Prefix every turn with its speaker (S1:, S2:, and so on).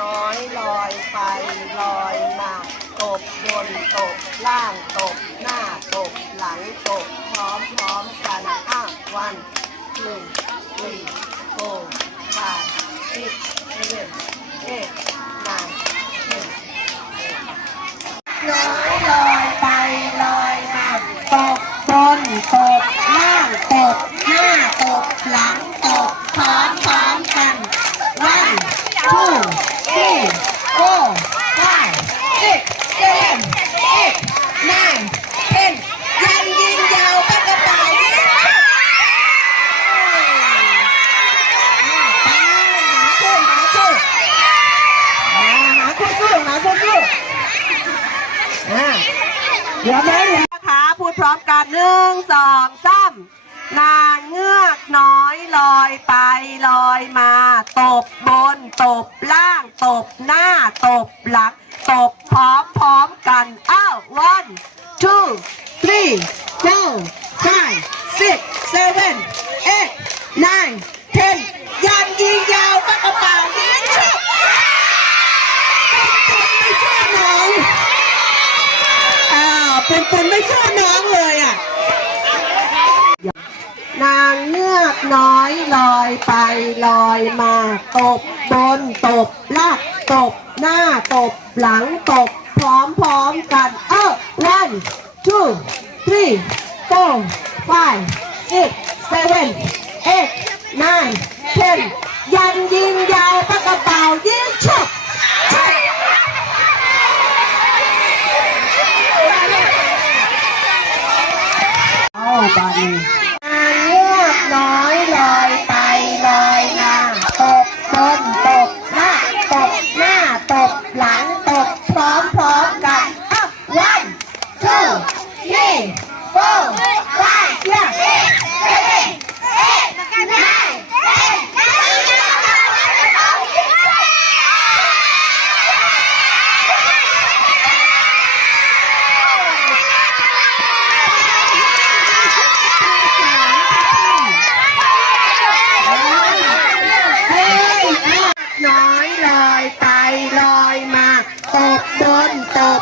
S1: น้อยลอยไปลอยมาตบบนตบล่างตบหน้าตบหลังตบพร้อมพร้อมกันอ้าวันหนึ่งสี่โฟร์ไฟสิบเอ็ดเอ็ดนายเอ็ดน้อยลอยไปลอยมาตบบนตบล่างตบหน้าตบหลังตบพร้อมพร้อมกัน one two คู่คู่หาคู่คู่อ่าเดี๋ยวแม่นะคะพูดพร้อมกันหนึ่งสองสามนางเงือกน้อยลอยไปลอยมา ตบบน ตบล่าง ตบหน้า ตบหลัง ตบพร้อมพร้อมกันอ้าว one two three four five six seven eight nine ten ยังยิงยาวปากกระเป๋ายิงชุบเป็นไม่ช่วยน้อง อ้าวเป็นเป็นไม่ช่วยน้องเลยอะ นางเงือกน้อยลอยไปลอยมา ตบบนตบล่างตบหน้าตบหลังตบ พร้อมๆกัน เออ one two three four five six seven eight nine ten ยันยิงยาวปากกระเป๋ายิงชุบชุบ เตบโดนตบ